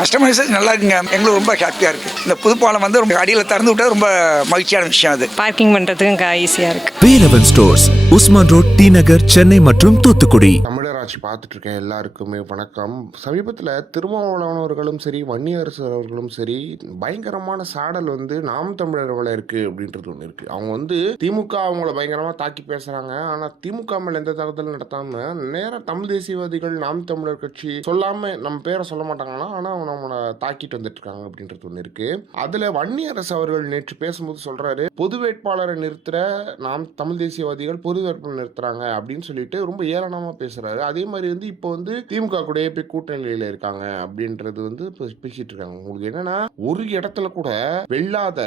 Customisation நல்லா இருக்குங்க. எங்களுக்கு ரொம்ப ஹாப்பியாக இருக்குது. இந்த புதுப்பாலம் வந்து ரொம்ப அடியில் திறந்து விட்டா ரொம்ப மகிழ்ச்சியான விஷயம். அது பார்க்கிங் பண்ணுறதுக்கு ஈஸியாக இருக்குது. Velavan stores, Usman road, T Nagar, Chennai மற்றும் தூத்துக்குடி. தமிழராட்சி பார்த்துட்டு இருக்கேன் எல்லாருக்குமே வணக்கம். சமீபத்தில் திருமாவளவன் அவர்களும் சரி, வன்னியரசு அவர்களும் சரி, பயங்கரமான சாடல் வந்து நாம் தமிழர் மேல இருக்கு அப்படின்றது ஒன்று இருக்கு. அவங்க வந்து திமுக அவங்கள பயங்கரமா தாக்கி பேசுறாங்க. ஆனா திமுக மேல எந்த தாக்குதலும் நடத்தாம நேரம் தமிழ் தேசியவாதிகள் நாம் தமிழர் கட்சி சொல்லாம நம்ம பேரை சொல்ல மாட்டாங்கன்னா, ஆனா நம்மளை தாக்கிட்டு வந்துட்டு இருக்காங்க அப்படின்றது ஒன்று இருக்கு. அதுல வன்னியரசு அவர்கள் நேற்று பேசும்போது சொல்றாரு, பொது வேட்பாளரை நிறுத்துற நாம் தமிழ் தேசியவாதிகள் பொது வேட்பாளர் நிறுத்துறாங்க அப்படின்னு சொல்லிட்டு ரொம்ப ஏளனமா பேசுறாரு. அதே மாதிரி வந்து இப்போ வந்து திமுக கூட போய் கூட்டணியில இருக்காங்க அப்படின்றது வந்து பேசிட்டு இருக்காங்க. உங்களுக்கு என்னன்னா, ஒரு இடத்துல கூட வெல்லாத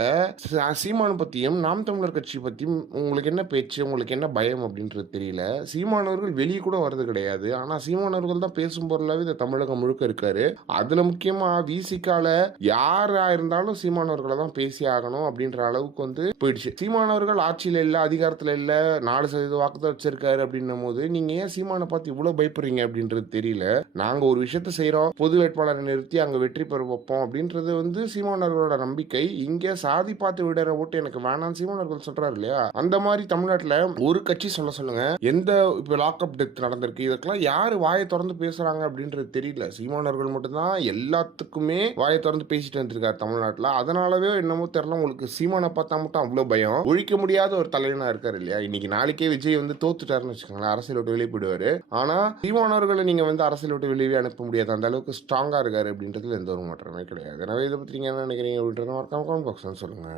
சீமான் பத்தியும் நாம் தமிழர் கட்சி பத்தியும் உங்களுக்கு என்ன பேச்சு, உங்களுக்கு என்ன பயம் அப்படின்றது தெரியல. சீமானவர்கள் வெளியே கூட வர்றது கிடையாது. ஆனா சீமானவர்கள் தான் பேசும் பொருளாவே இந்த தமிழகம் முழுக்க இருக்காரு. அதுல முக்கியமா விசிகால யாரா இருந்தாலும் சீமானவர்களை தான் பேசி ஆகணும் அப்படின்ற அளவுக்கு வந்து போயிடுச்சு. சீமானவர்கள் ஆட்சியில இல்ல, அதிகாரத்துல இல்ல, 4% வாக்குதான் வச்சிருக்காரு அப்படின்னும் போது நீங்க ஏன் சீமானை பார்த்து இவ்வளவு பயப்படுறீங்க அப்படின்றது தெரியல. நாங்க ஒரு விஷயத்த செய்யறோம், பொது வேட்பாளரை நிறுத்தி அங்க வெற்றி பெற வைப்போம் அப்படின்றது வந்து சீமானவர்களோட நம்பிக்கை. இங்க சாதி பார்த்து விடுற ஓட்டு எனக்கு வேணாம் சீமானவர்கள் சொல்றாரு இல்லையா, அந்த மாதிரி தமிழ்நாட்டுல ஒரு கட்சி சொல்லுங்க, எந்த இப்ப லாக்அப் டெத் நடந்திருக்கு, இதுக்கெல்லாம் யாரு வாயை திறந்து பேசுறாங்க அப்படின்றது தெரியல. சீமானவர்கள் மட்டும்தான் எல்லாத்துக்குமே வாயை திறந்து பேசிட்டு வந்திருக்காரு தமிழ்நாட்டுல. அதனாலவே என்னமோ தெரியல, உங்களுக்கு சீமானை பார்த்தா மட்டும் அவ்வளவு பயம். ஒழிக்க முடியாத ஒரு தலைவனா இருக்காரு இல்லையா. இன்னைக்கு நாளைக்கே விஜய் வந்து தோத்துட்டாருன்னு வச்சுக்கோங்களேன், அரசியல் விட்டு வெளியே போயிடுவாரு. ஆனா சீமானவர்களை நீங்க வந்து அரசியல் விட்டு வெளியே அனுப்ப முடியாது, அந்த அளவுக்கு ஸ்ட்ராங்கா இருக்காரு அப்படின்றதுல எந்த ஒரு மாற்றமே கிடையாது. எனவே இதை பத்தி நீங்க என்ன நினைக்கிறீங்க அப்படின்றத மறக்காம கமெண்ட் பாக்ஸ்ல சொல்லுங்க.